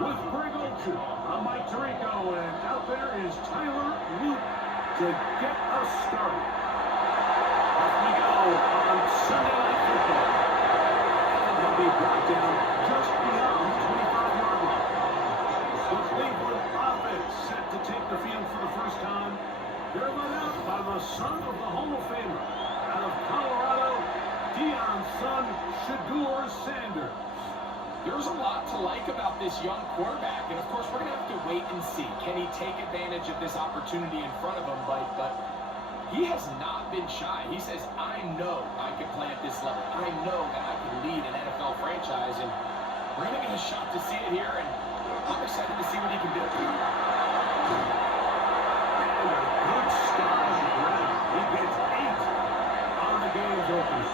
with Greg Olsen. I'm Mike Tirico, and out there is Tyler Luke to get us started. Off we go on Sunday Night Football. And he'll be brought down just beyond the 25-yard line. The Cleveland offense set to take the field for the first time. They're led out by the son of the Hall of Famer out of Colorado, Deion's son, Shedeur Sanders. There's a lot to like about this young quarterback, and of course we're going to have to wait and see. Can he take advantage of this opportunity in front of him? But he has not been shy. He says, I know I can play at this level. I know that I can lead an NFL franchise, and we're going to get a shot to see it here, and I'm excited to see what he can do. And a good start on the ground. He gets 8 on the game's opener.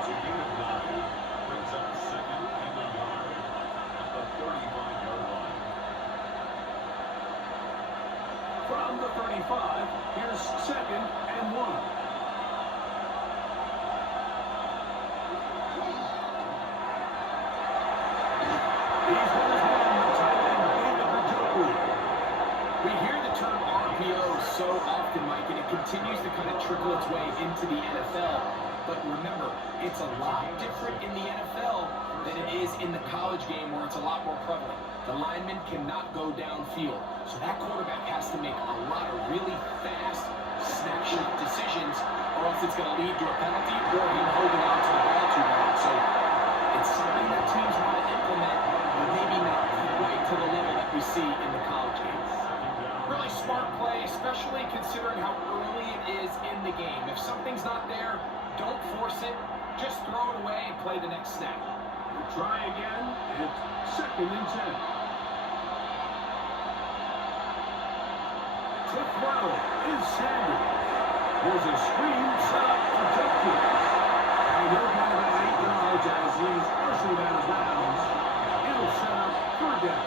It's a unit 9. Brings up second and a yard at the 35-yard line. From the 35, here's second and 1. He's got his man, the tight end, David Njoku. We hear the term RPO so often, Mike, and it continues to kind of trickle its way into the NFL. But remember, it's a lot different in the NFL than it is in the college game where it's a lot more prevalent. The lineman cannot go downfield. So that quarterback has to make a lot of really fast snapshot decisions, or else it's going to lead to a penalty or him holding on to the ball too long. So it's something that teams want to implement, but maybe not quite to the level that we see in the college game. Really smart play, especially considering how early it is in the game. If something's not there, don't force it. Just throw it away and play the next snap. We'll try again. It's second and 10. To throw is Sanders. There's a screen set up for Jenkins. And he'll get about 8 yards as he's ushered out of bounds. It'll set up third down.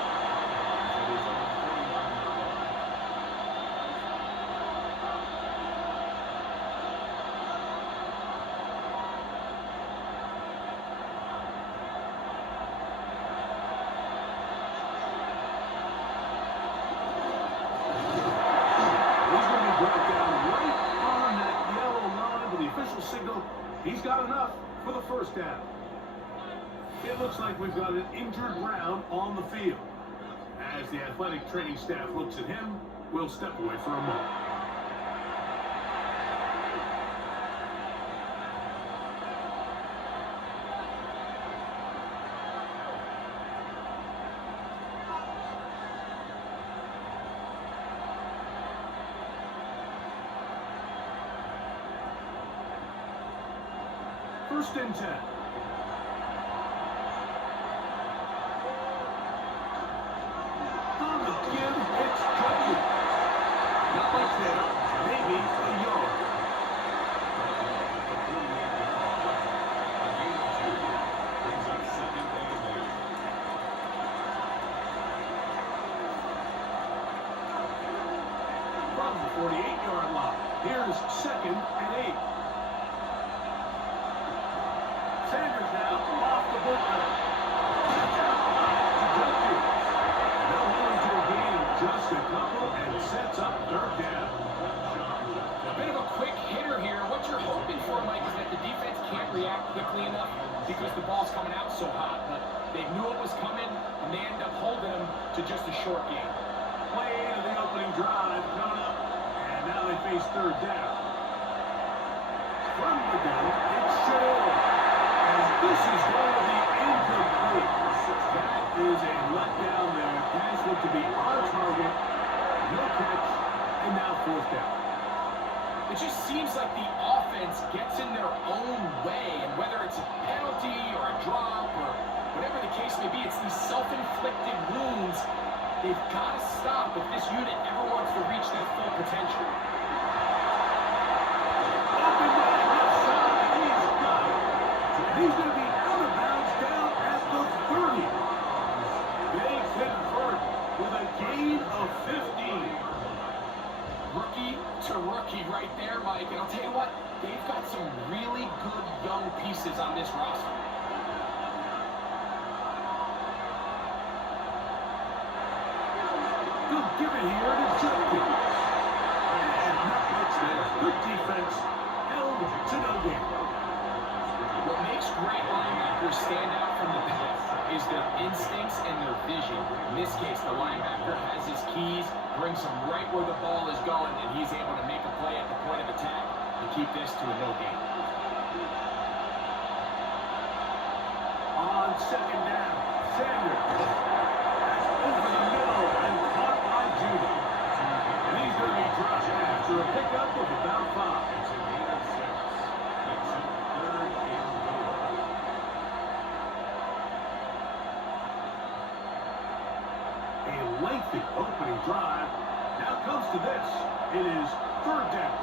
Signal, he's got enough for the first down. It looks like we've got an injured Brown on the field. As the athletic training staff looks at him, we'll step away for a moment. First and 10. On the give, it's Jenkins. Not much there, maybe a yard. Brings up second and 8. From the 48-yard line, here's second and 8. Sanders now off the bootleg. To Jenkins. They'll move to a gain just a couple and sets up third down. A bit of a quick hitter here. What you're hoping for, Mike, is that the defense can't react quickly enough because the ball's coming out so hot. But they knew it was coming, and they end up holding them to just a short game. Play into the opening drive coming up, and now they face third down. From the gun, it's Shedeur. This is going to be incomplete. That is a letdown there. Pass looked to be on target. No catch, and now fourth down. It just seems like the offense gets in their own way, and whether it's a penalty or a drop or whatever the case may be, it's these self-inflicted wounds. They've got to stop if this unit ever wants to reach their full potential. Open man left side. He's got it. He's going to be out of bounds down at the 30. They convert with a gain of 15. Rookie to rookie right there, Mike. And I'll tell you what, they've got some really good young pieces on this roster. He'll give it here to Jenkins. And not much there. Good defense. Held to no gain. What makes great linebackers stand out from the pack is their instincts and their vision. In this case, the linebacker has his keys, brings him right where the ball is going, and he's able to make a play at the point of attack and keep this to a no gain. On second down, Sanders. That's over the middle and caught by Judy. And he's going to be dropped after a pickup of about 5. It's a gain of 6. Makes it 3rd and goal. A lengthy opening drive. Now comes to this. It is 3rd down.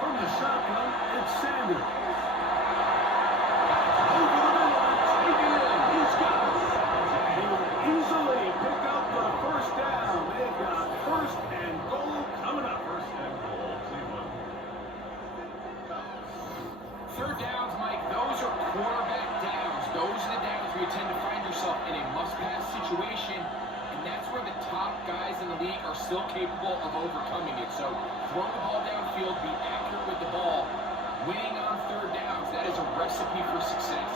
From the shotgun, it's Sanders. Over the middle and taken in. He's got it. He will easily pick up the 1st down. They've got 1st and goal coming up. 1st and goal, Cleveland. 3rd downs, Mike, those are quarterback downs. Those are the downs where you tend to find yourself in a must-pass situation, and that's where the top guys in the league are still capable of overcoming it. So throw the ball downfield, be accurate with the ball. Winning on 3rd downs, that is a recipe for success.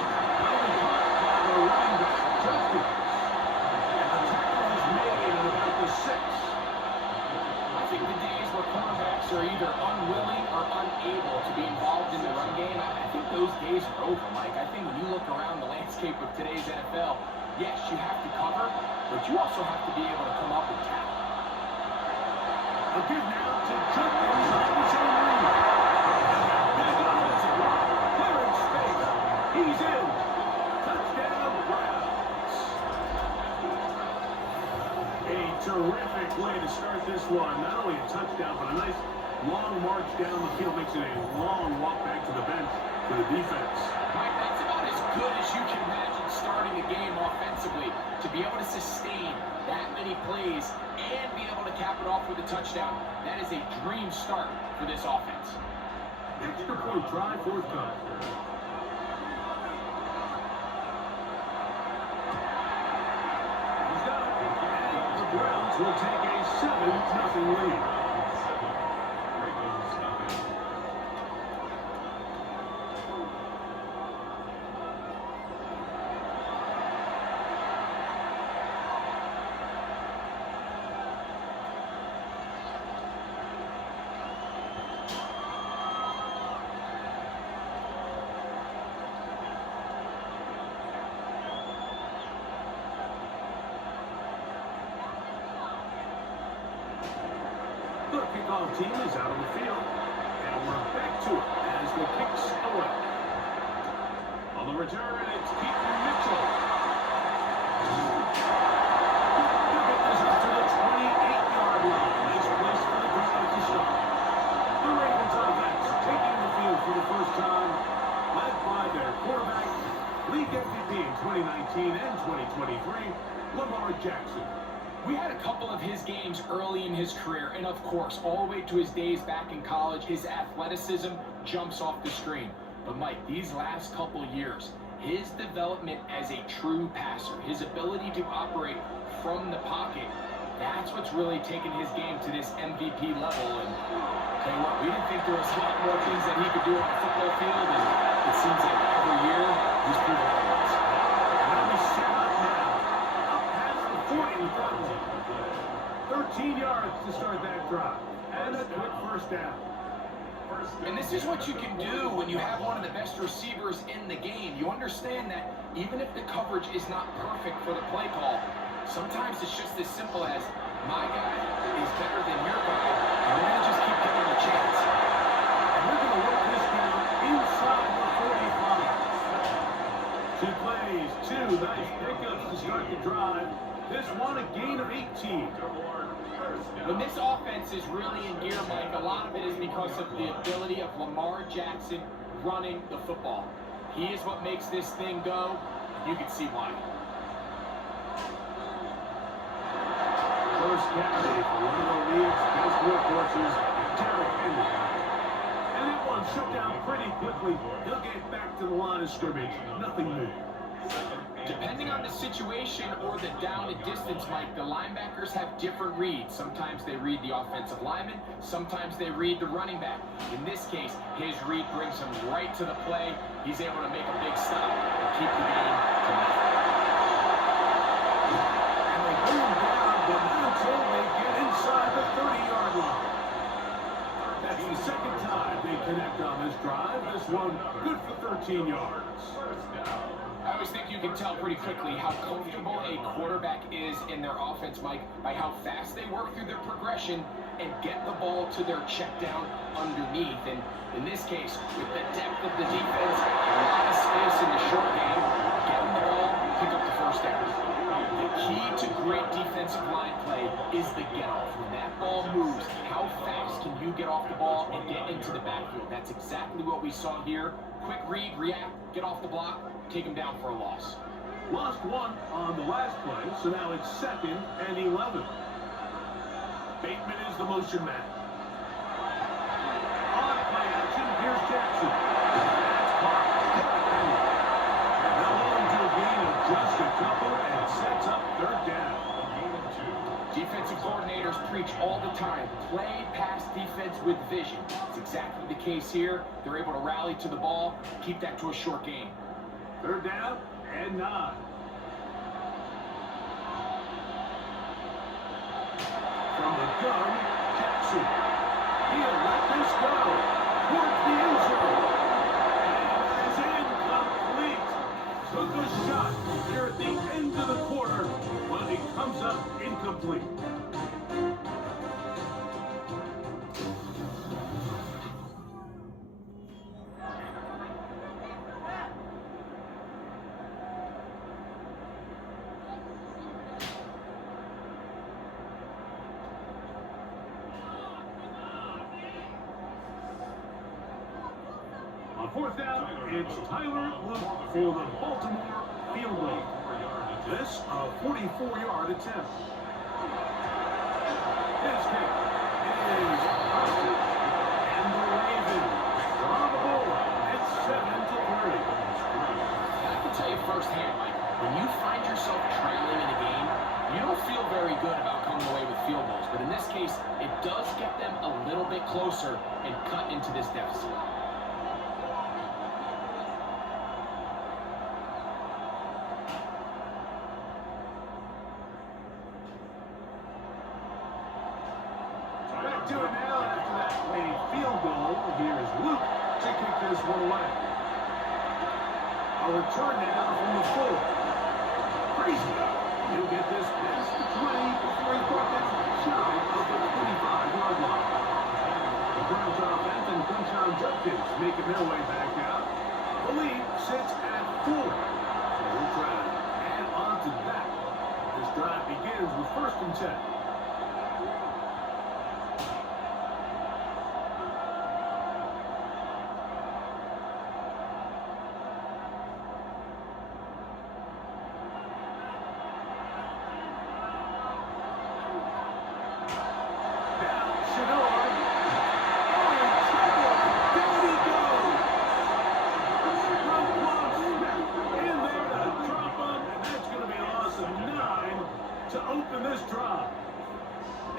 Caught by the running back, Jenkins. And the tackle is made at about the 6. I think the days where cornerbacks are either unwilling or unable to be involved in the run game, I think those days are over, Mike. I think when you look around the landscape of today's NFL, yes, you have to cover, but you also have to be able to come up and tackle. A give now to Jenkins on his own read. Big offensive line, clearing space. He's in. Touchdown, Browns. A terrific way to start this one. Not only a touchdown, but a nice long march down the field. Makes it a long walk back to the bench for the defense. Mike, that's about as good as you can imagine starting a game offensively. To be able to sustain that many plays and be able to cap it off with a touchdown, that is a dream start for this offense. Extra point try forthcoming. He's got it. And the Browns will take a 7-0 lead. Ravens nothing. The kickoff team is out on the field, and we're back to it as the kicks away. On the return, it's Keaton Mitchell. Is up to the 28-yard line. Nice place for the drive to start. The Ravens offense taking the field for the first time, led by their quarterback, league MVP in 2019 and 2023, Lamar Jackson. We had a couple of his games early in his career, and of course, all the way to his days back in college, his athleticism jumps off the screen. But Mike, these last couple years, his development as a true passer, his ability to operate from the pocket, that's what's really taken his game to this MVP level. And tell you what, we didn't think there was a lot more things that he could do on a football field, and it seems like every year he's proven otherwise. Now he's set up now. Up past the 40 in front of him. 13 yards to start that drive. And a quick 1st down. And this is what you can do when you have one of the best receivers in the game. You understand that even if the coverage is not perfect for the play call, sometimes it's just as simple as, my guy is better than your guy, and we're going to just keep giving him a chance. And we're going to work this down inside the 45. 2 plays, 2 nice pickups to start the drive. This one a gain of 18. When this offense is really in gear, Mike, a lot of it is because of the ability of Lamar Jackson running the football. He is what makes this thing go. You can see why. First carry for one of the league's best workhorses, Derrick Henry. And that one shut down pretty quickly. He'll get back to the line of scrimmage. Nothing new. Depending on the situation or the down and distance, Mike, the linebackers have different reads. Sometimes they read the offensive lineman, sometimes they read the running back. In this case, his read brings him right to the play. He's able to make a big stop and keep the game to nothing. And they bring him down, but not until they get inside the 30-yard line. That's the second time they connect on this drive. This one good for 13 yards. I always think you can tell pretty quickly how comfortable a quarterback is in their offense, Mike, by how fast they work through their progression and get the ball to their check down underneath. And in this case, with the depth of the defense, a lot of space in the short game, get them the ball, pick up the first down. The key to great defensive line play is the get-off. When that ball moves, how fast can you get off the ball and get into the backfield? That's exactly what we saw here. Quick read, react, get off the block, take him down for a loss. Lost one on the last play, so now it's 2nd and 11. Bateman is the motion man. On play action, here's Jackson. That's caught. And now on to a gain of just a couple and sets up 3rd down. Defensive coordinators preach all the time, play pass defense with vision. It's exactly the case here. They're able to rally to the ball, keep that to a short game. 3rd down and 9. From the gun, Jackson. He'll let this go. Towards the end zone. And is incomplete. Took a shot here at the end of the quarter, but it comes up incomplete. On 4th down, it's Tyler Luke for the Baltimore field goal. This a 44-yard attempt. His kick is perfect. And the Ravens are on the board. It's 7-3. I can tell you firsthand, Mike, when you find yourself trailing in a game, you don't feel very good about coming away with field goals. But in this case, it does get them a little bit closer and cut into this deficit. Back to it now after that made field goal. Here's Luke to kick this one away. A return now from the 4. Crazy. He'll get this past the 20 before he's brought down shy of the 25-yard line. The Browns offense and Quinshon Judkins making their way back out. The lead sits at 4. So we'll try to add on to that. This drive begins with 1st and 10. To open this drive.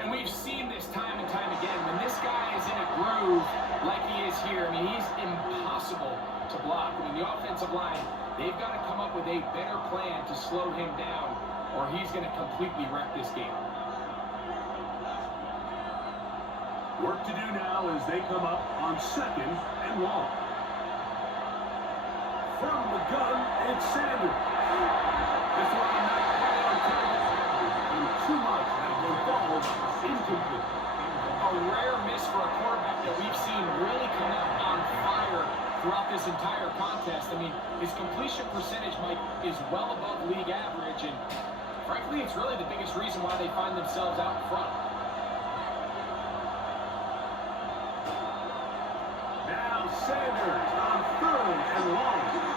And we've seen this time and time again. When this guy is in a groove like he is here, I mean, he's impossible to block. I mean, the offensive line, they've got to come up with a better plan to slow him down, or he's going to completely wreck this game. Work to do now as they come up on 2nd and long. From the gun, it's Sanders. This one not quite on target. Too much has been balled incomplete. A rare miss for a quarterback that we've seen really come out on fire throughout this entire contest. I mean, his completion percentage, Mike, is well above league average, and frankly, it's really the biggest reason why they find themselves out front. Now Sanders on 3rd and long.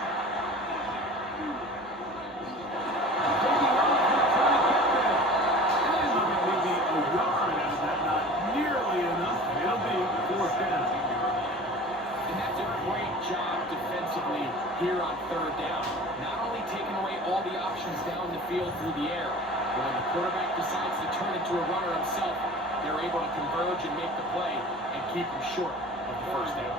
Job defensively here on 3rd down. Not only taking away all the field through the air. But when the quarterback decides to turn into a runner himself, they're able to converge and make the play and keep him short of the first down.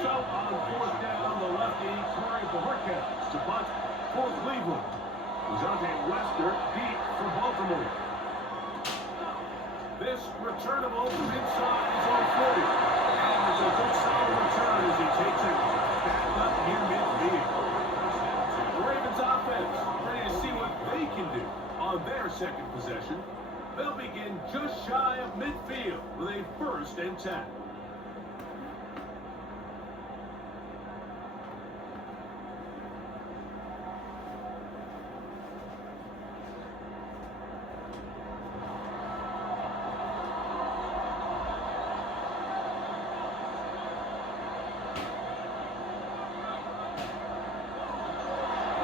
So on fourth down, the lefty Corey Borkins to punt for Cleveland. Dante Wester deep for Baltimore. This returnable from inside is on 40. And it's a good solid return as he takes it back up near midfield. The Ravens offense ready to see what they can do on their second possession. They'll begin just shy of midfield with a 1st and 10.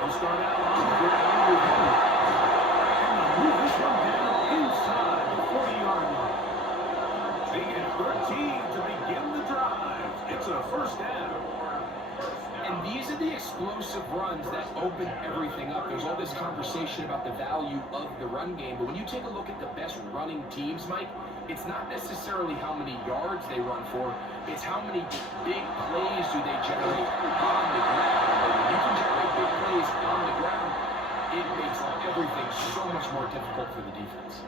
They'll start out on the ground with Henry. And they'll move this one down inside the 40-yard line. They get 13 to begin the drive. It's a 1st down. And these are the explosive runs that open everything up. There's all this conversation about the value of the run game, but when you take a look at the best running teams, Mike, it's not necessarily how many yards they run for, it's how many big plays do they generate on the ground. And when you can generate big plays on the ground, it makes everything so much more difficult for the defense.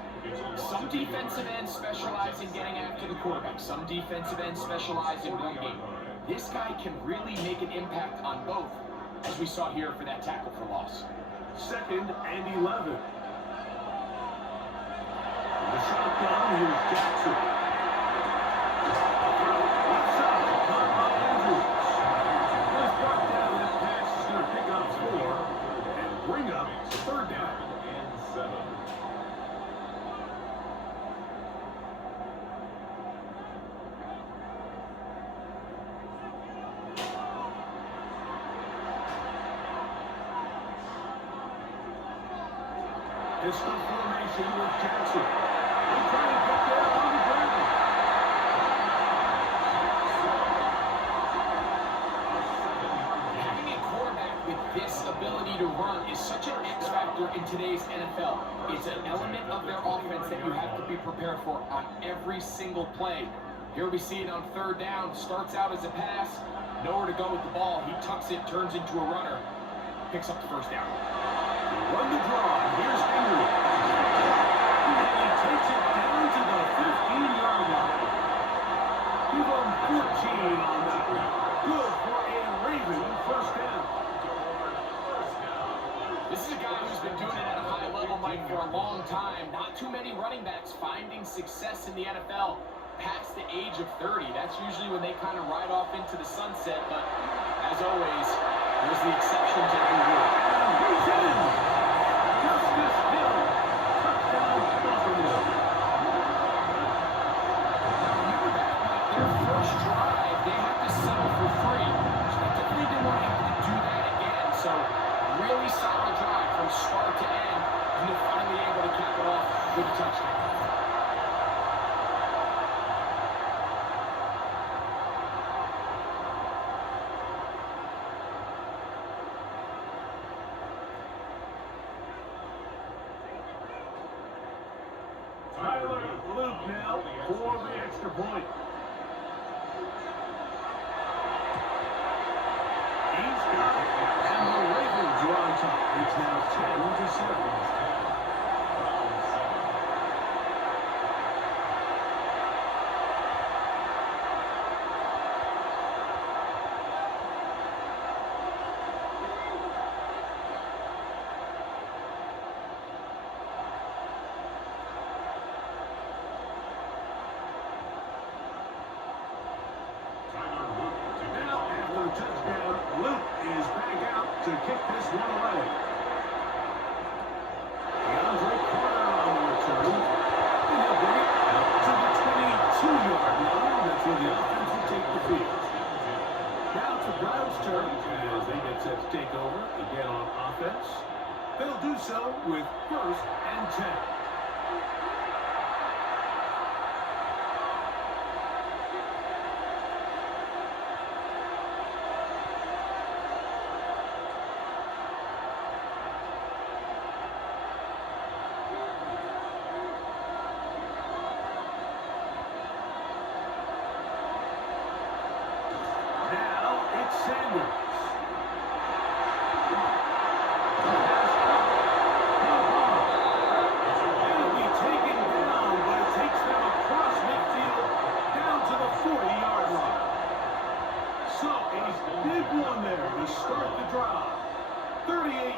Some defensive ends specialize in getting after the quarterback. Some defensive ends specialize in run game. This guy can really make an impact on both, as we saw here for that tackle for loss. 2nd and 11. The shotgun, here's Jackson. Left side, caught by Andrews. This brought down, that pass is going to pick up 4 and bring up 3rd down. And 7. Pistol formation with Jackson. He's trying to get there on the ground. Having a quarterback with this ability to run is such an X factor in today's NFL. It's an element of their offense that you have to be prepared for on every single play. Here we see it on 3rd down. Starts out as a pass. Nowhere to go with the ball. He tucks it, turns into a runner. Picks up the 1st down. Run the draw. Here's Henry. And he takes it down to the 15-yard line. Give him 14 on that one. Good for a Raven 1st down. This is a guy who's been doing it at a high level, Mike, for a long time. Not too many running backs finding success in the NFL past the age of 30. That's usually when they kind of ride off into the sunset, but as always, there's the exception to every rule. He's in. Justice Hill. Touchdown, Baltimore. Remember that, Mike, their first drive, they had to settle for 3. So they definitely didn't want to have to do that again. So really solid drive from start to end, and they're finally able to cap it off with a touchdown. Tyler Luke now for the extra point. He's got it. And the Ravens are on top. It's now 10-7. Touchdown. Luke is back out to kick this one away. DeAndre Carter on the return. And he'll bring it out to the 22-yard line. That's where the offense will take the field. Now it's the Browns' turn as they get set to take over again on offense. They'll do so with 1st and 10.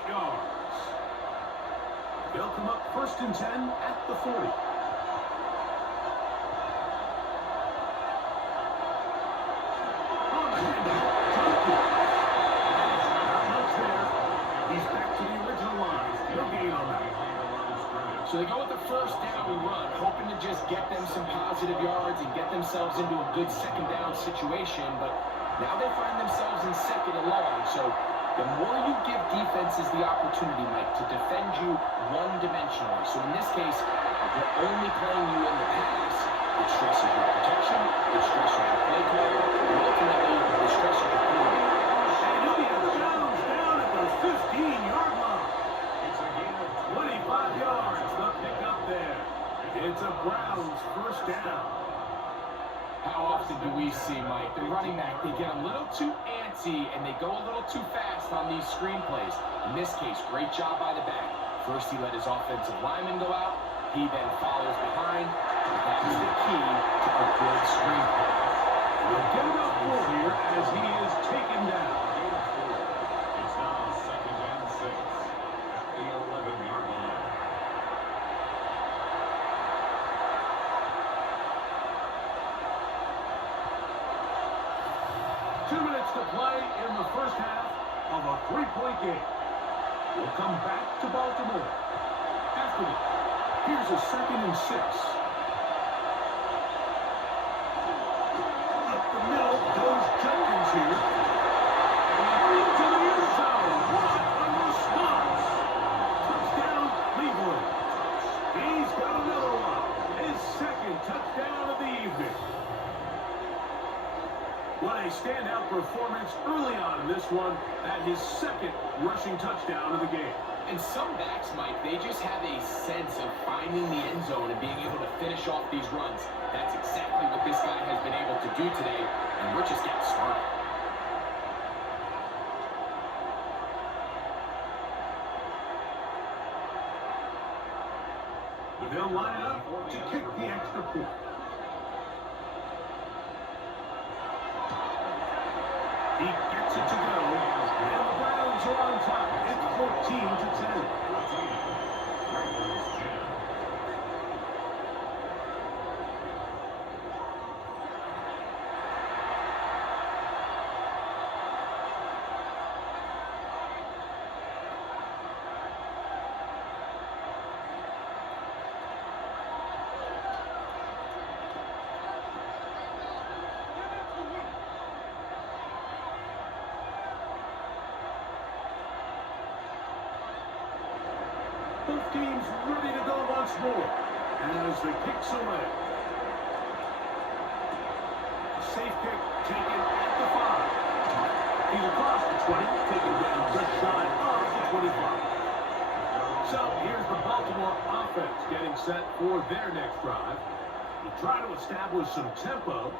yards. They'll come up 1st and 10 at the 40. On the handoff, Tompkins. Not much there. He's back to the original line. No gain on that. So they go with the 1st down run, hoping to just get them some positive yards and get themselves into a good 2nd down situation, but now they find themselves in 2nd and long. So the more you give defenses the opportunity, Mike, to defend you one-dimensionally. So in this case, they're only playing you in the pass. It stresses your protection, it stresses your play caller, and ultimately it stresses your quarterback. And he'll be out down at the 15-yard line. 25 yards, the pickup there. It's a Browns 1st down. How often do we see, Mike, the running back, they get a little too antsy and they go a little too fast on these screen plays. In this case, great job by the back. First, he let his offensive lineman go out. He then follows behind. That's the key to a good screen play. We'll get it up for here as he is taken down. It's now 2nd and 6 at the 11-yard line. To play in the 1st half of a 3-point game. We'll come back to Baltimore. After this, here's a 2nd and 6. Up the middle goes Jenkins here. And into the end zone. What a response! Touchdown, Cleveland. He's got another one. His 2nd touchdown of the evening. What a standout performance early on in this one, at his 2nd rushing touchdown of the game. And some backs, Mike, they just have a sense of finding the end zone and being able to finish off these runs. That's exactly what this guy has been able to do today, and we're just getting started. They'll line it up to kick the extra point. He gets it to go, and the Browns are on top. It's 14-10. Ravens 10. Both teams ready to go once more as the kick's away. Safe kick taken at the 5. He's across the 20, taken down just shy of the 25. So here's the Baltimore offense getting set for their next drive. They try to establish some tempo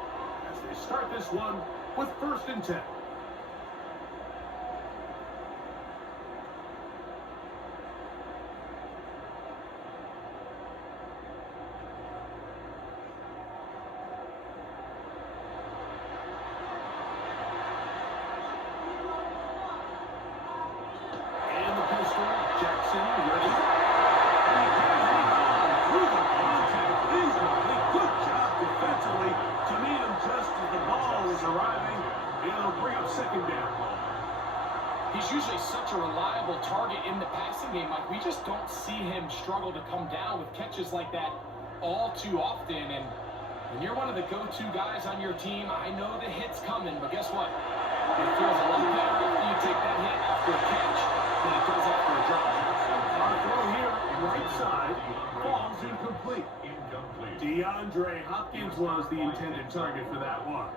as they start this one with 1st and 10. Jackson ready. And he can hang on through the contact. Incomplete. Good job defensively to meet him just as the ball is arriving. It'll bring up 2nd down. He's usually such a reliable target in the passing game. Like, we just don't see him struggle to come down with catches like that all too often. And when you're one of the go-to guys on your team, I know the hit's coming, but guess what? It feels a lot better after you take that hit after a catch than it does after a drop. Our throw here, right side, falls incomplete. DeAndre Hopkins was the intended target for that one.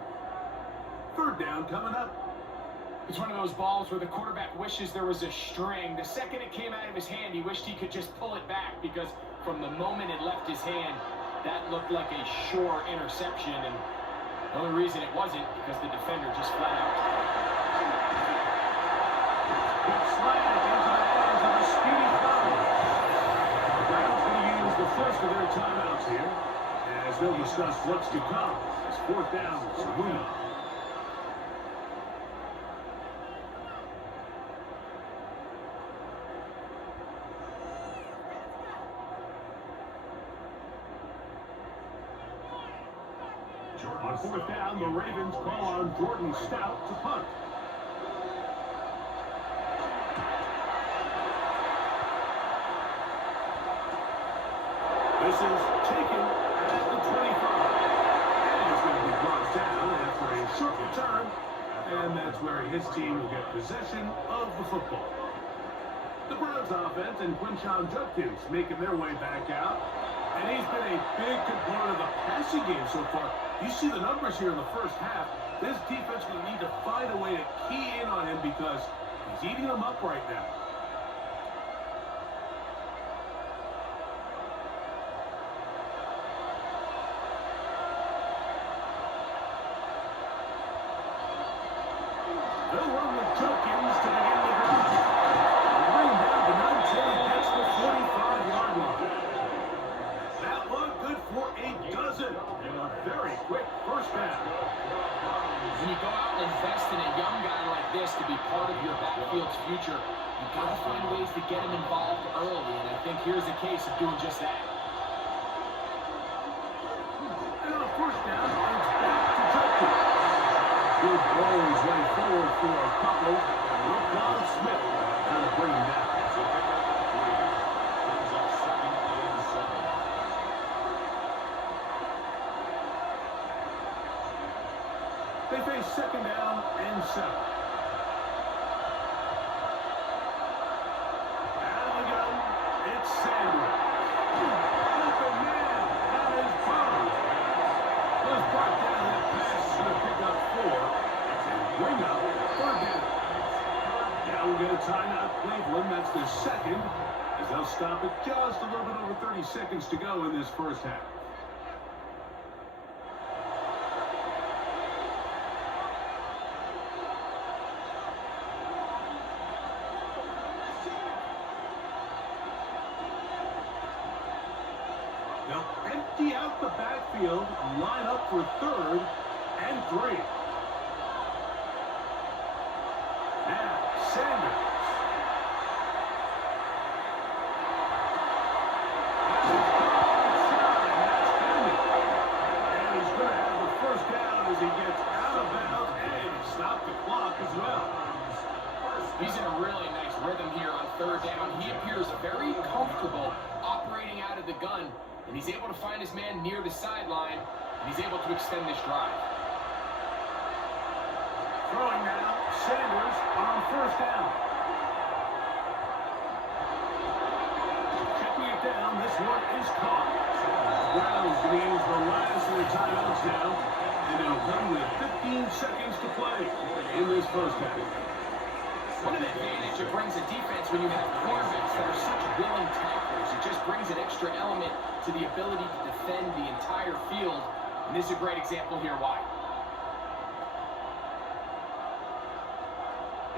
3rd down coming up. It's one of those balls where the quarterback wishes there was a string. The second it came out of his hand, he wished he could just pull it back, because from the moment it left his hand, that looked like a sure interception. And the only reason it wasn't because the defender just flat out. Good slant into the hands of the speedy Flowers. The Browns going to use the first of their timeouts here, as they'll discuss what's to come. It's 4th down, Serena. On fourth down, the Ravens call on Jordan Stout to punt. This is taken at the 25. And it's going to be brought down after a short return. And that's where his team will get possession of the football. The Browns offense and Quinshon Judkins making their way back out. And he's been a big component of the passing game so far. You see the numbers here in the first half. This defense will need to find a way to key in on him because he's eating them up right now. They'll run with Judkins to begin the drive. Bring down the 19. That's the 45-yard line. That one good for a dozen. And a very quick first down. When you go out and invest in a young guy like this to be part of your backfield's future, you've got to find ways to get him involved early, and I think here's a case of doing just that. And on a first down, it's back to Judkins. Good ball his way forward for a couple. Roquan Smith trying to bring him down. They face second down and 7. Out of the gun, it's Sanders. Open man, that is Burns. Was brought down that pass, going to pick up 4. And bring up third down. Now we'll get a timeout, Cleveland. That's their second, as they'll stop it just a little bit over 30 seconds to go in this first half. They'll empty out the backfield, line up for 3rd and 3. Now, Sanders. And he's going to have the first down as he gets out of bounds and stop the clock as well. He's in a really nice rhythm here on 3rd down. He appears very comfortable operating out of the gun. And he's able to find his man near the sideline, and he's able to extend this drive. Throwing now, Sanders on first down. Checking it down, this one is caught. Browns going to use the last of their timeouts now, and they'll come with 15 seconds to play in this first half. What an advantage it brings a defense when you have cornerbacks that are such willing tacklers. It just brings an extra element to the ability to defend the entire field. And this is a great example here why.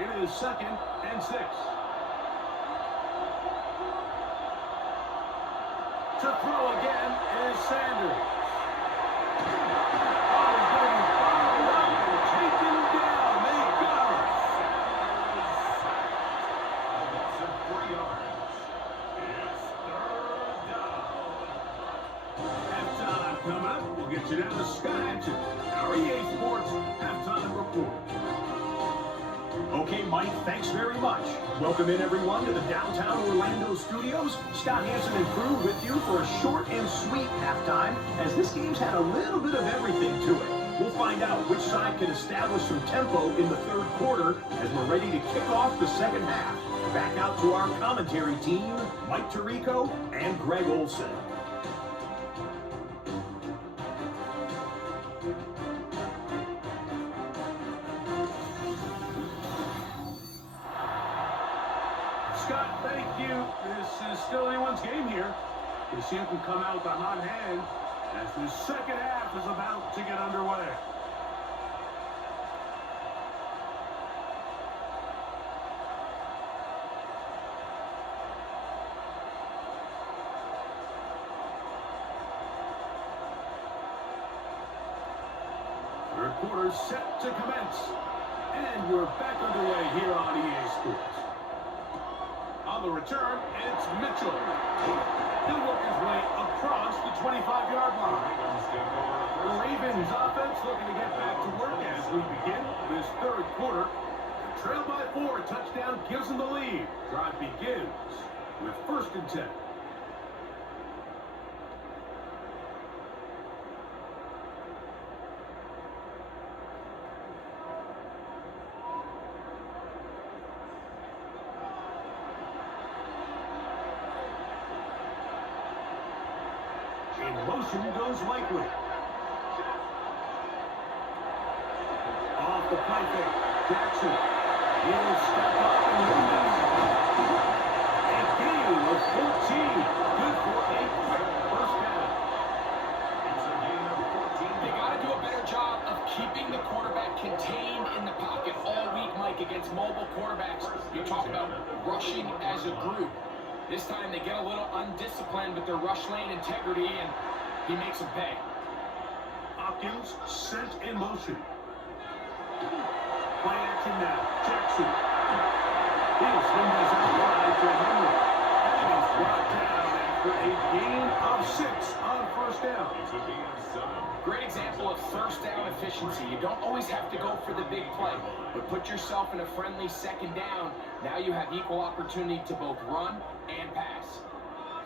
It is 2nd and 6. To throw again is Sanders. Oh, he's going to be fouled up and taken down. They got him. Halftime coming up. We'll get you down to Scott Hatchet, our EA Sports halftime report. Okay, Mike, thanks very much. Welcome in, everyone, to the downtown Orlando studios. Scott Hansen and crew with you for a short and sweet halftime, as this game's had a little bit of everything to it. We'll find out which side can establish some tempo in the 3rd quarter as we're ready to kick off the second half. Back out to our commentary team, Mike Tirico and Greg Olson. Scott, thank you. This is still anyone's game here. We'll see who can come out with a hot hand as the second half is about to get underway. Third quarter set to commence. And we're back underway here on EA Sports. On the return, it's Mitchell. He'll work his way across the 25-yard line. The Ravens offense looking to get back to work as we begin this third quarter. Trail by 4, touchdown gives them the lead. Drive begins with 1st and 10. In motion goes Likely. Off the play fake, Jackson. He'll step up and run down. A gain of 14. Good for a quick 1st down. It's a gain of 14. They got to do a better job of keeping the quarterback contained in the pocket all week, Mike, against mobile quarterbacks. You talk about rushing as a group. This time they get a little undisciplined with their rush lane integrity, and he makes them pay. Hopkins sent in motion. Play action now. Jackson. He'll swing this out wide to Henry. And he's brought down after a gain of 6 on 1st down. It's a gain of 7. Great example of 1st down efficiency. You don't always have to go for the big play, but put yourself in a friendly 2nd down. Now you have equal opportunity to both run and pass.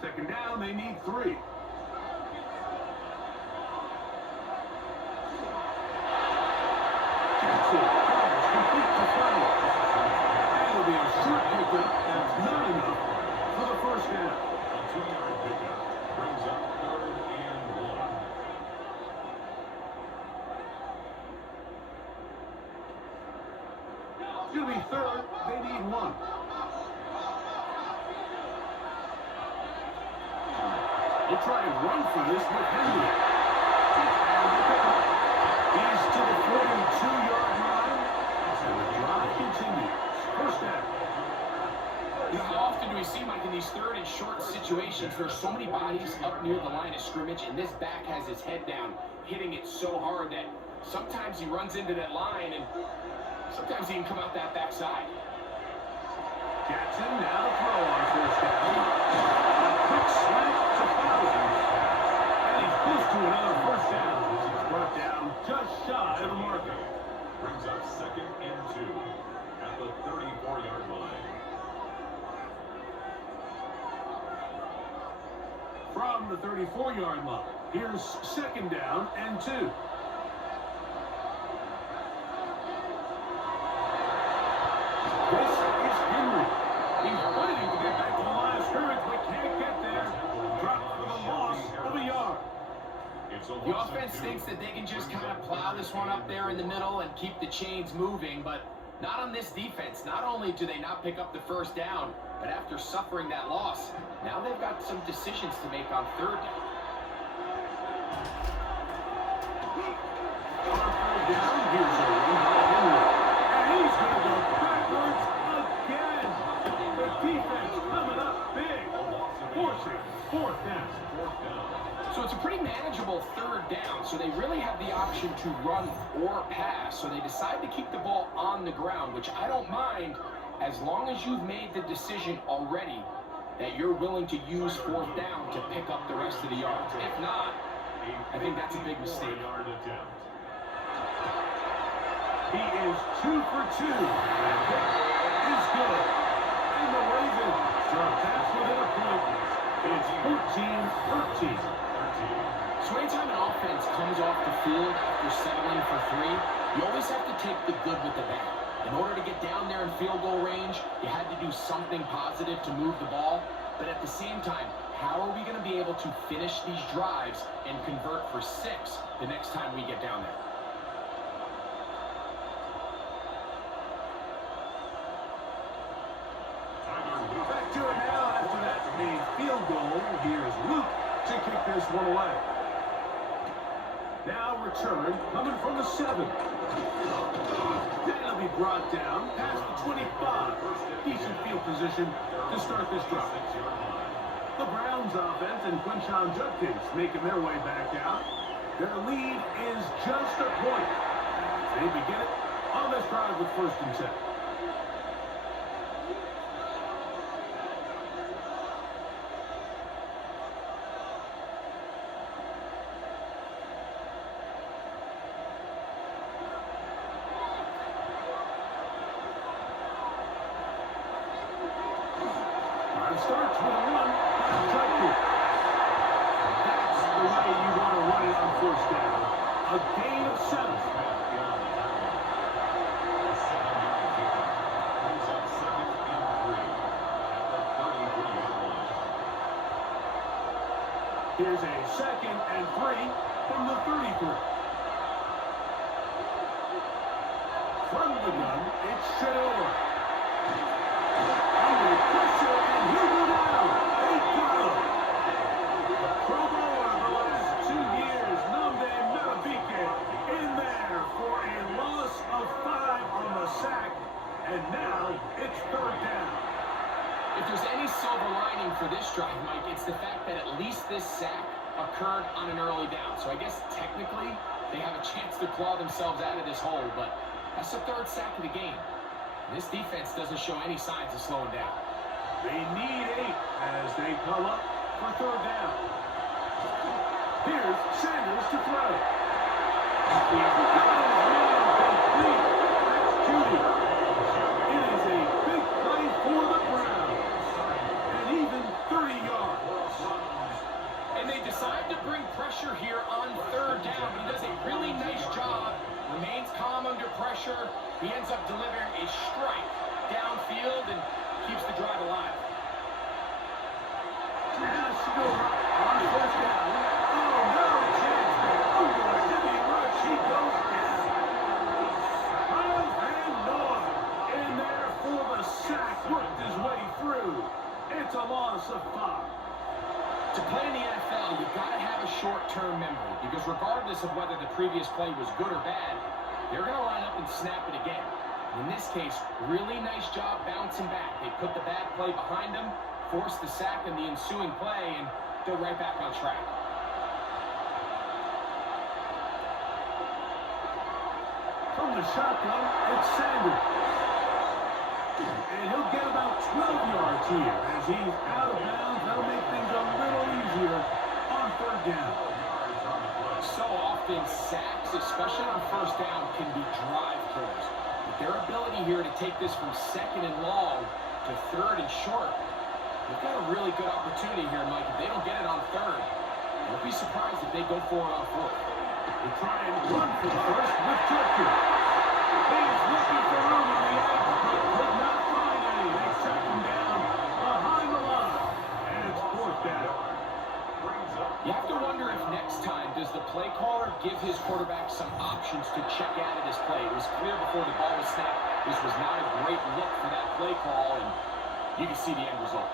2nd down, they need 3. Jackson fires complete to Flowers. That'll be a short pickup. That's not enough for the 1st down. A 2-yard pickup brings up 3rd and 1. It'll be 3rd. They need 1. They'll try and run for this with Henry. And the pickup. He's to the 42-yard line. And the drive continues. 1st down. You know, how often do we see, Mike, in these 3rd and short situations, there's so many bodies up near the line of scrimmage, and this back has his head down, hitting it so hard that sometimes he runs into that line, and sometimes he can come out that backside. Jackson now to throw on 1st down. A quick slant to Flowers. And he's close to another 1st down. This is brought down just shy of the marker. Brings up 2nd and 2 at the 34-yard line. From the 34-yard line, here's 2nd down and 2. This is Henry. He's waiting to get back to the line of scrimmage, but can't get there. Dropped for the loss of a yard. It's a The loss of offense 2. thinks that they can just kind of plow this one up there in the middle and keep the chains moving, but not on this defense. Not only do they not pick up the 1st down, but after suffering that loss, now they've got some decisions to make on 3rd down. On 3rd down, here's a run by Henry. And he's going to go backwards again. The defense coming up big. Forcing 4th down. So it's a pretty manageable 3rd down, so they really have the option to run or pass, so they decide to keep the ball on the ground, which I don't mind as long as you've made the decision already that you're willing to use 4th down to pick up the rest of the yards. If not, I think that's a big mistake. He is 2 for 2. And that is good. And the Ravens drop pass within a point. It's 14-13. So anytime an offense comes off the field after settling for 3, you always have to take the good with the bad. In order to get down there in field goal range, you had to do something positive to move the ball. But at the same time, how are we going to be able to finish these drives and convert for 6 the next time we get down there? Back to it now after that made field goal. Here's Luke to kick this one away. Now return coming from the 7. That'll be brought down past the 25. Decent field position to start this drive. The Browns offense and Quinshon Judkins making their way back out. Their lead is just a point. They begin it on this drive with 1st and 10. starts with a run. That's the way you want to run it on first down. A gain of 7. Here's a 2nd and 3 from the 33. From the gun, it's Shador. Under pressure, and he'll go down. They got him. The Pro Bowler of the last 2 years, Nnamdi Madubuike, in there for a loss of 5 on the sack, and now it's 3rd down. If there's any silver lining for this drive, Mike, it's the fact that at least this sack occurred on an early down. So I guess technically they have a chance to claw themselves out of this hole, but that's the 3rd sack of the game. This defense doesn't show any signs of slowing down. They need 8 as they come up for 3rd down. Here's Sanders to throw. He's got his man complete. That's Judy. It is a big play for the Browns. And even 30 yards. And they decide to bring pressure here on 3rd down. He does a really nice job. Remains calm under pressure. He ends up delivering a strike downfield and keeps the drive alive. Now Shador on 1st down. Oh, no chance there. Over a heavy rush. He goes down. Miles and Noah in there for the sack. Worked his way through. It's a loss of 5. To play in the NFL, you've got to have a short-term memory because regardless of whether the previous play was good or bad, they're going to line up and snap it again. In this case, really nice job bouncing back. They put the bad play behind them, forced the sack in the ensuing play, and they're right back on track. From the shotgun, it's Sanders. And he'll get about 12 yards here as he's out of bounds. That'll make things a little easier on 3rd down. So often, sacks, especially on 1st down, can be drive killers. But their ability here to take this from 2nd and long to 3rd and short, they've got a really good opportunity here, Mike. If they don't get it on 3rd, don't be surprised if they go for it on 4th. They try and run for the 1st with Turkey. He's looking for room on the edge, but could not find any. They track him down behind the line, and it's 4th down. You have to wonder if next time, does the play caller give his quarterback some options to check out of this play? It was clear before the ball was snapped, this was not a great look for that play call, and you can see the end result.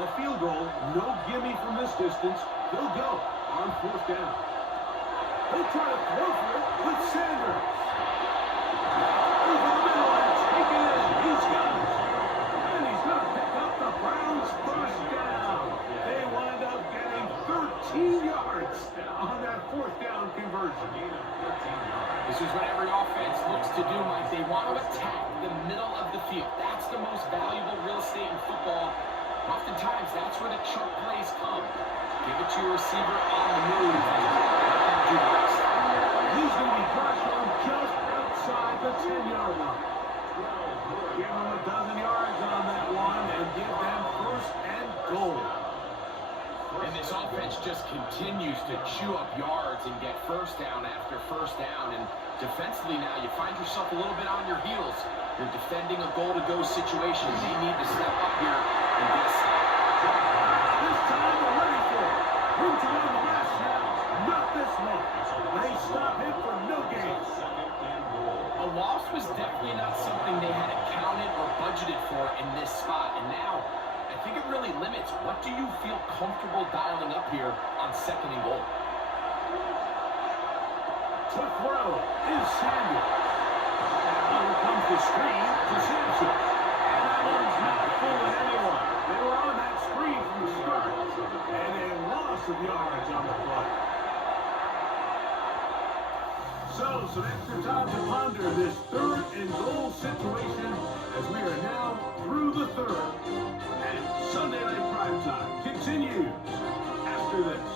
A field goal, no gimme from this distance. He'll go on 4th down. He'll try to throw for it with Sanders. Over the middle and take it in. He's got it. And he's going to pick up the Browns' 1st down. They wind up getting 13 yards on that 4th down conversion. This is what every offense looks to do, Mike. They want to attack the middle of the field. That's the most valuable real estate in football. Oftentimes, that's where the choke plays come. Give it to your receiver on the move and let them do the rest. He's going to be pressured just outside the 10-yard line. Give them a dozen yards on that one and give them 1st and goal. And this offense just continues to chew up yards and get 1st down after 1st down. And defensively now, you find yourself a little bit on your heels. You're defending a goal-to-go situation. They need to step up here and get a stop. This time they're ready for it. Room to run the last snap. Not this one. They stop him for no gain. A loss was definitely not something they had accounted or budgeted for in this spot. And now, I think it really limits what do you feel comfortable dialing up here on 2nd and goal. To throw is Sanders. Now here comes the screen to Simpson. And that one's not fooling anyone. They were on that screen from the start. And a loss of yards on the play. So, some extra time to ponder this 3rd and goal situation as we are now through the 3rd. And Sunday Night Primetime continues after this.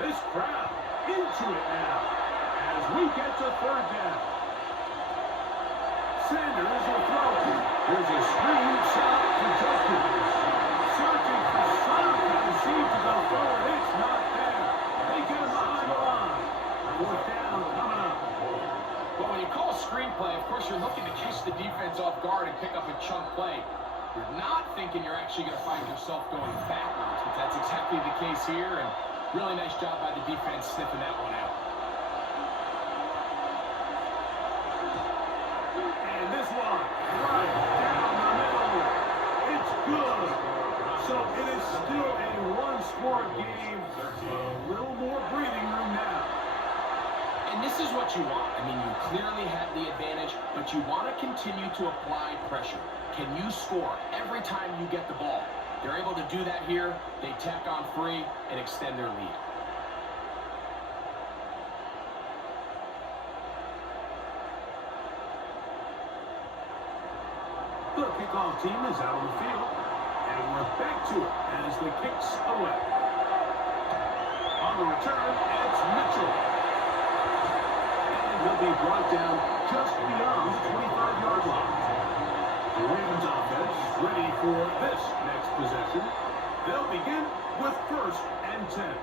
This crowd into it now as we get to third down. Sanders will throw. There's a screen shot to Justin. Searching for something. Seems to go forward. It's not there. They get him behind the line. Fourth down coming up. Well, when you call a screenplay, of course, you're looking to catch the defense off guard and pick up a chunk play. You're not thinking you're actually going to find yourself going backwards, but that's exactly the case here, and really nice job by the defense sniffing that one out. And this one, right down the middle. It's good. So it is still a one-score game. A little more breathing room now. And this is what you want. I mean, you clearly have the advantage, but you want to continue to apply pressure. Can you score every time you get the ball? They're able to do that here. They tack on 3 and extend their lead. The kickoff team is out on the field, and we're back to it as the kick's away. On the return, it's Mitchell. And he'll be brought down just beyond the 25-yard line. The Ravens offense ready for this next possession. They'll begin with 1st and 10.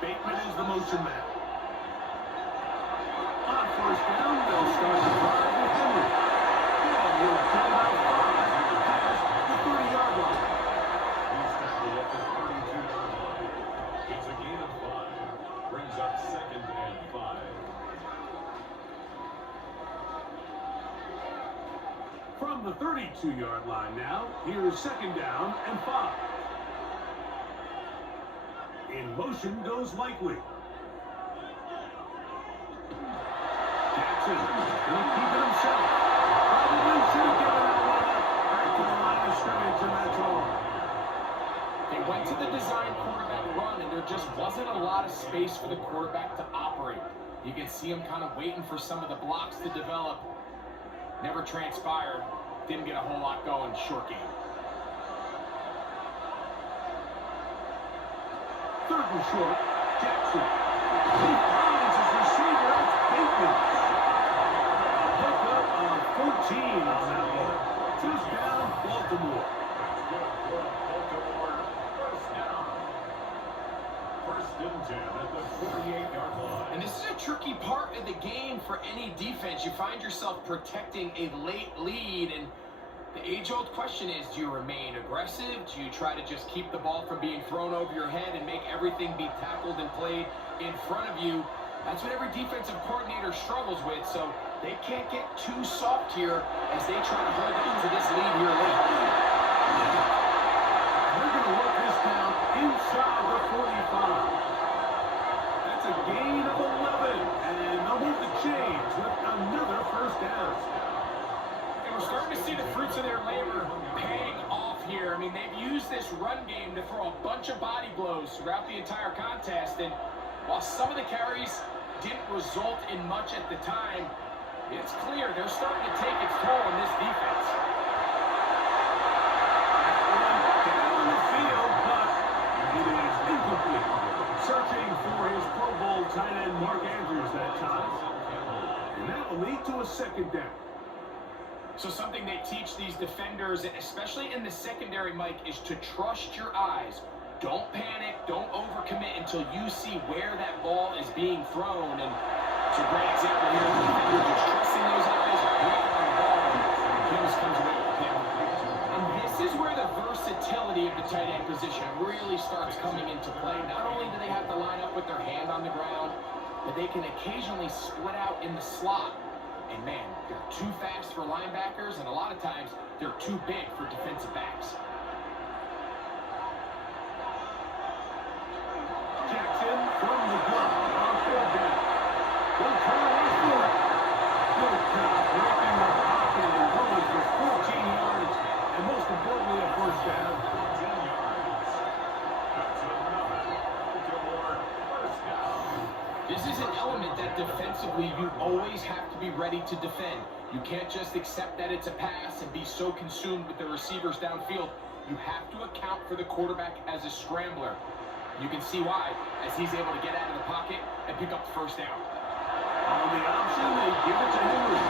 Bateman is the motion man. On 1st down, they'll start the drive with Henry. And he'll get about 5 past the 30-yard line. He's tackled at the 32-yard line. It's a gain of 5. Brings up 2nd and 5. From the 32-yard line now, here's 2nd down and 5. In motion goes Likely. Jackson will keep it himself. Probably should have given that one up. Back to the line of scrimmage, and that's all. They went to the design quarterback run, and there just wasn't a lot of space for the quarterback to operate. You can see him kind of waiting for some of the blocks to develop. Never transpired. Didn't get a whole lot going. Short game. 3rd and short, Jackson. He finds his receiver. It's Bateman. Pick up on 14 on that one. First down, Baltimore. Baltimore, 1st down. 1st and 10 at the 48-yard line. And this is a tricky part of the game for any defense. You find yourself protecting a late lead, and the age-old question is, do you remain aggressive? Do you try to just keep the ball from being thrown over your head and make everything be tackled and played in front of you? That's what every defensive coordinator struggles with, so they can't get too soft here as they try to hold on to this lead here late. They're going to work this down inside the 45. That's a gain of 11, and they'll move the chains with another 1st down. We're starting to see the fruits of their labor paying off here. I mean, they've used this run game to throw a bunch of body blows throughout the entire contest, and while some of the carries didn't result in much at the time, it's clear they're starting to take its toll on this defense. Down the field, but it is incomplete. Searching for his Pro Bowl tight end Mark Andrews that time. And that will lead to a 2nd down. So something they teach these defenders, especially in the secondary, Mike, is to trust your eyes. Don't panic, don't overcommit until you see where that ball is being thrown. And it's a great example here of the defender just trusting those eyes, waiting on the ball, and Jones comes away with the pick. And this is where the versatility of the tight end position really starts coming into play. Not only do they have to line up with their hand on the ground, but they can occasionally split out in the slot. And man, they're too fast for linebackers, and a lot of times they're too big for defensive backs. Jackson from the gun on 4th down. Will turn right for it. Good job breaking the pocket and going for 14 yards, and most importantly, a 1st down. defensively, you always have to be ready to defend. You can't just accept that it's a pass and be so consumed with the receivers downfield. You have to account for the quarterback as a scrambler. You can see why, as he's able to get out of the pocket and pick up the first down. On the option, they give it to Henry.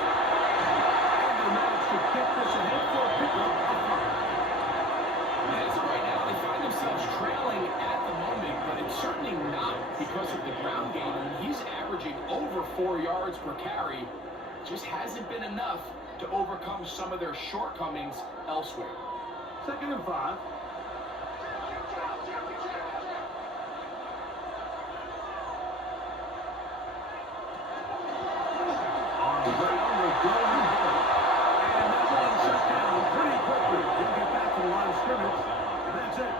And they manage to get this ahead for a pickup of 5. As of right now, they find themselves trailing at the moment, but it's certainly not because of the ground game. I mean, he's averaging over 4 yards per carry. Just hasn't been enough to overcome some of their shortcomings elsewhere. 2nd and 5. On the ground, they go and go. And that one shut down pretty quickly. He'll get back to the line of scrimmage, and that's it.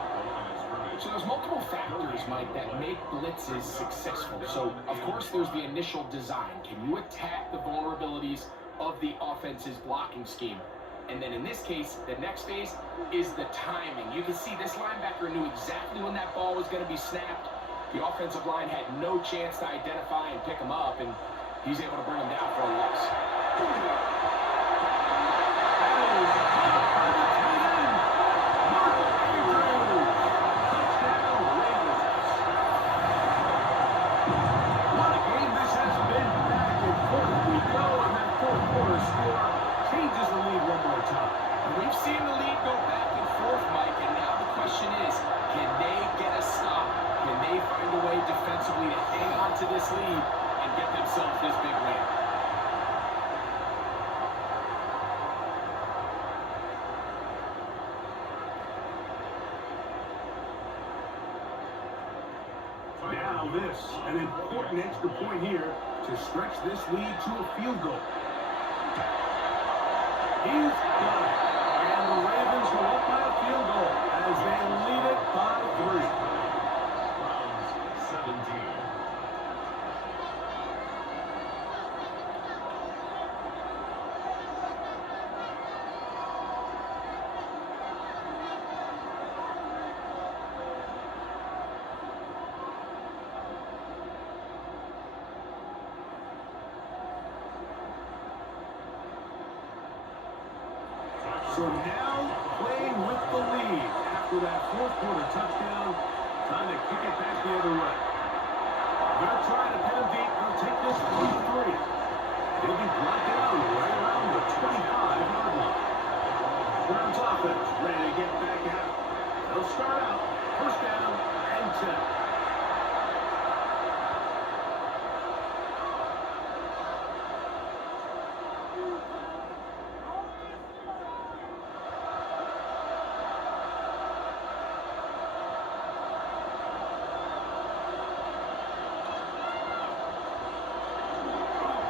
So there's multiple factors, Mike, that make blitzes successful. So, of course, there's the initial design. Can you attack the vulnerabilities of the offense's blocking scheme? And then in this case, the next phase is the timing. You can see this linebacker knew exactly when that ball was going to be snapped. The offensive line had no chance to identify and pick him up, and he's able to bring him down for a loss. Changes the lead one more time. We've seen the lead go back and forth, Mike, and now the question is, can they get a stop? Can they find a way defensively to hang on to this lead and get themselves this big win? Now this, an important extra point here to stretch this lead to a field goal. He's done it. And the Ravens go up by a field goal as they lead it by 3. Browns 17. So now playing with the lead after that 4th quarter touchdown. Time to kick it back the other way. They're trying to pin him deep. They'll take this from 3. They'll be brought down right around the 25-yard line. Browns offense ready to get back out. They'll start out 1st down and 10.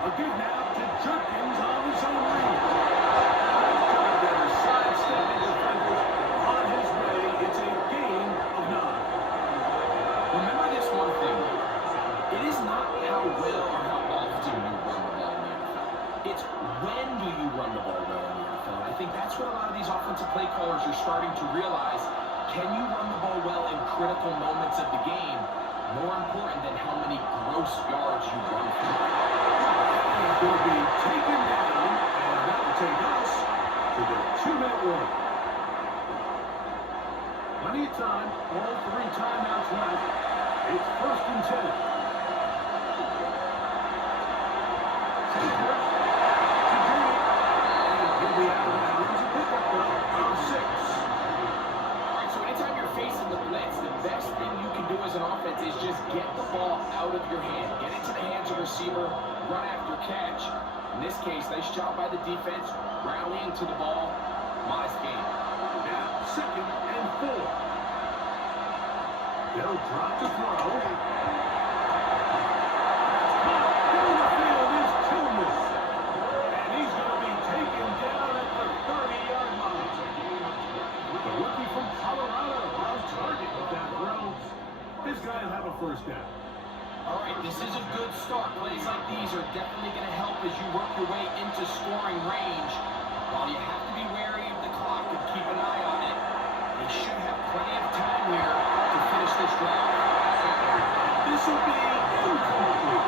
A good now to Jerkins on his own read. And they're sidestepping defenders on his way. It's a gain of 9. Remember this one thing. It is not how well or how often you run the ball in the NFL. It's when do you run the ball well in the NFL. I think that's what a lot of these offensive play callers are starting to realize. Can you run the ball well in critical moments of the game? More important than how many gross yards you run for. Will be taken down, and that will take us to the 2-minute warning. Plenty of time, all 3 timeouts left. It's 1st and 10. Sanders to Judy, and he'll be out of bounds. A pickup of 6. All right, so anytime you're facing the blitz, the best thing you can do as an offense is just get the ball out of your hand. Get it to the hands of the receiver. Run after catch. In this case, nice job by the defense, rallying to the ball. Modest gain. Now 2nd and 4. They'll drop to throw. Down the field is Tillman. And he's going to be taken down at the 30-yard line. The rookie from Colorado on target with that throw. This guy will have a 1st down. All right, this is a good start. Plays like these are definitely going to help as you work your way into scoring range. While you have to be wary of the clock and keep an eye on it, they should have plenty of time here to finish this drive. This will be incomplete.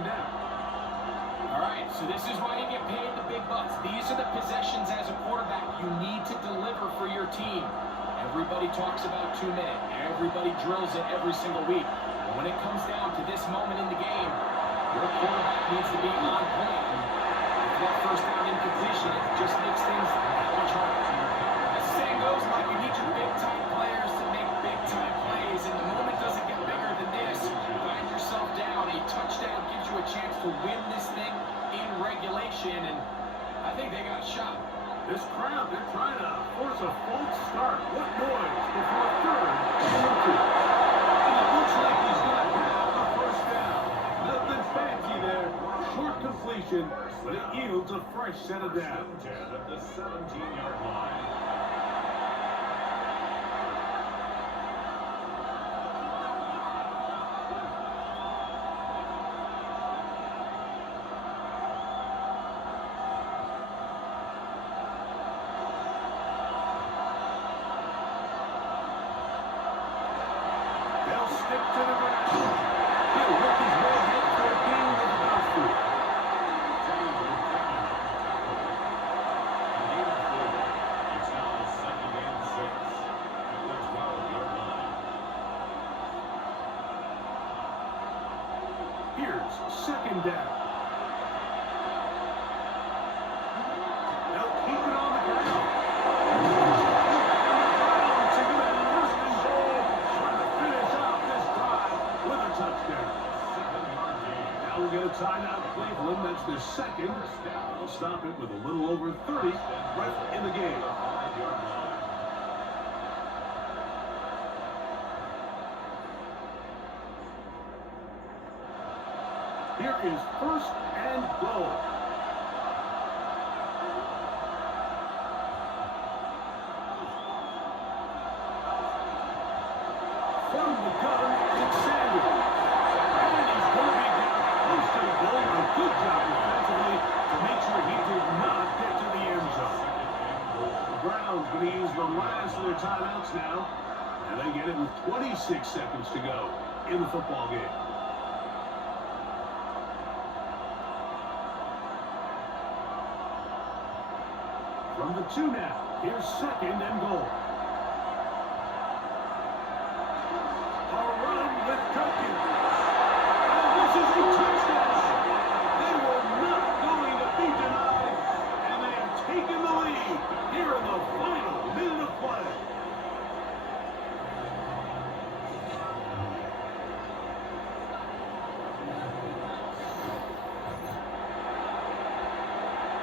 second down. All right, so this is why you get paid the big bucks. These are the possessions as a quarterback you need to deliver for your team. Everybody talks about 2 minutes. Everybody drills it every single week. But when it comes down to this moment in the game, your quarterback needs to be on point. And if that first down incompletion, it just makes things that much harder. As the saying goes, Mike, you need your big-time players to make big-time plays, and the moment doesn't get bigger than this. You find yourself down. A touchdown gives you a chance to win this thing in regulation, and I think they got a shot. This crowd, they're trying to force a false start. What noise before third and 2. And it looks like he's going to have a first down. Nothing fancy there. Short completion, but it yields a fresh set of downs. 10 at the 17-yard line. They'll stick to the ground. He'll work his way ahead for a gain of about 4. It's now 2nd and 6 at the 12-yard line. Here's second down. They'll keep it on the ground. And the Browns are going to first and goal, trying to finish off this drive with a touchdown. 7-yard gain. Now we'll get a timeout, Cleveland. That's their second. They'll stop it with a little over 30 left in the game. 5-yard line. Here is first and goal. From the gun, it's Sanders. And he's going to be down close to the goal. A good job defensively to make sure he did not get to the end zone. The Browns going to use the last of their timeouts now. And they get it with 26 seconds to go in the football game. From the 2 now, here's second and goal. A run with Perkins. And this is a touchdown. They were not going to be denied, and they have taken the lead here in the final minute of play.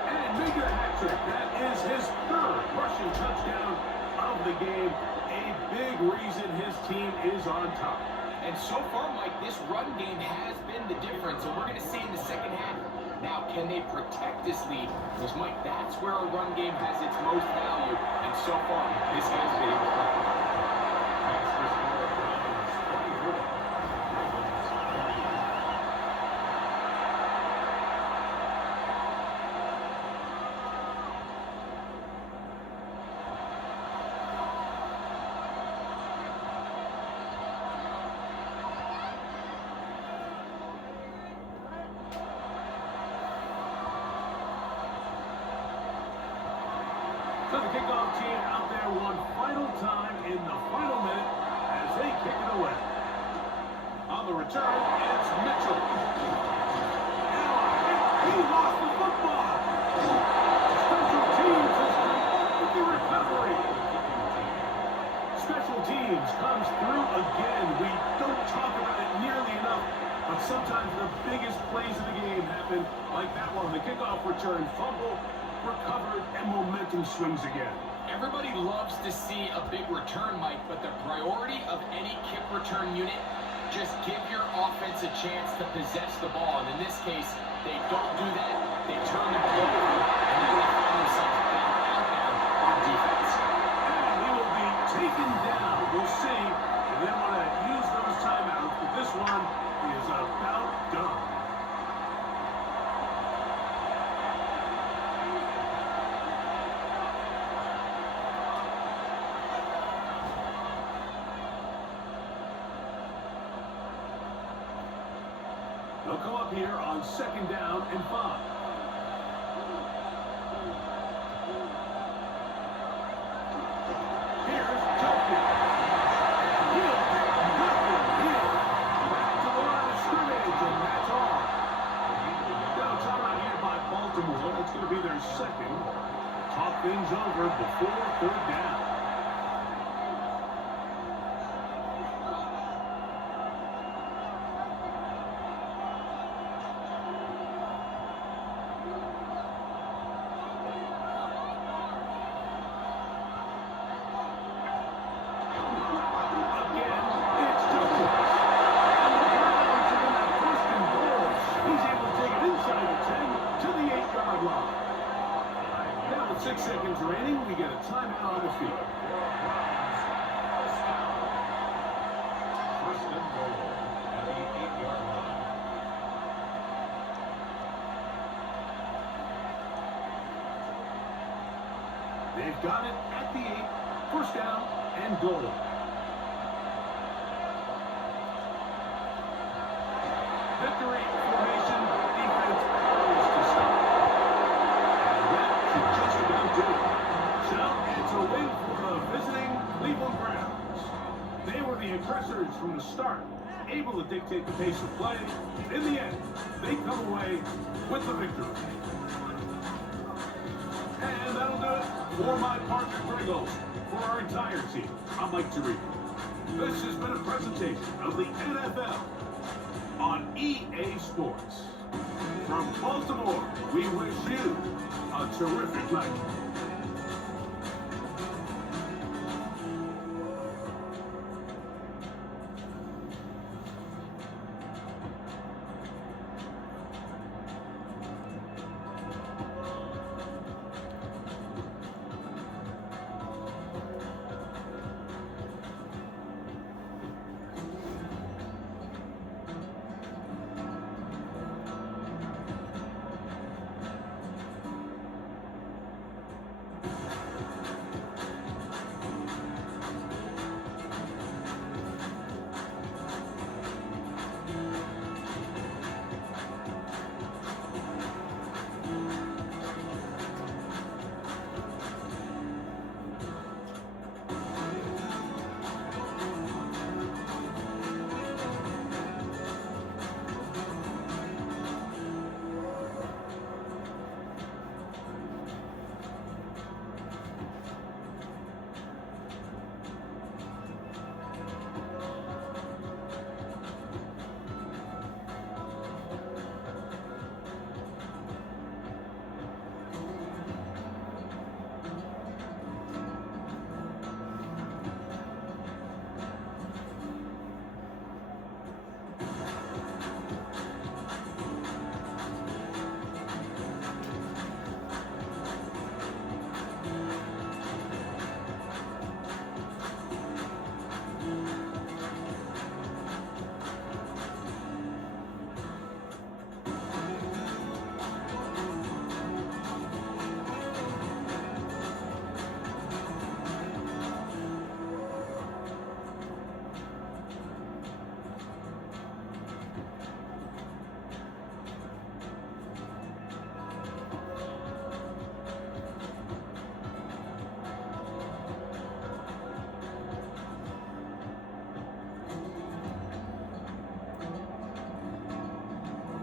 And make it a hat trick. That is his 3rd rushing touchdown of the game. A big reason his team is on top. And so far, Mike, this run game has been the difference, and we're going to see in the second half. Now, can they protect this lead? Because, Mike, that's where a run game has its most value, and so far, this has been incredible. That's the score of Browns 24. Ravens 20. So the kickoff team out there one final time in the final minute as they kick it away. On the return, it's Mitchell. Now he lost the football. Special teams has come up with the recovery. Special teams comes through again. We don't talk about it nearly enough, but sometimes the biggest plays of the game happen like that one. The kickoff return, fumble, recovered, and momentum swings again. Everybody loves to see a big return, Mike, but the priority of any kick return unit, just give your offense a chance to possess the ball. And in this case, they don't do that. They turn the ball over, and then they find themselves back out there on defense. And he will be taken down. We'll see. And they want to use those timeouts, but this one is about done. They'll come up up here on 2nd down and 5. Here's Jokic. He'll get nothing here. Back to the line of scrimmage, and that's all. Now timeout here by Baltimore. It's going to be their second. Talk things over before 3rd down. Now with 6 seconds remaining, we get a timeout on the field. First and goal at the 8-yard line. They've got it at the 8. First down and goal. Victory formation, defense poised to stop. And that should just about do it. So it's a win for the visiting Cleveland Browns. They were the aggressors from the start, able to dictate the pace of play. In the end, they come away with the victory. And that'll do it for my partner, Greg Olson. For our entire team, I'm Mike Tirico. This has been a presentation of the NFL on EA Sports. From Baltimore, we wish you a terrific night.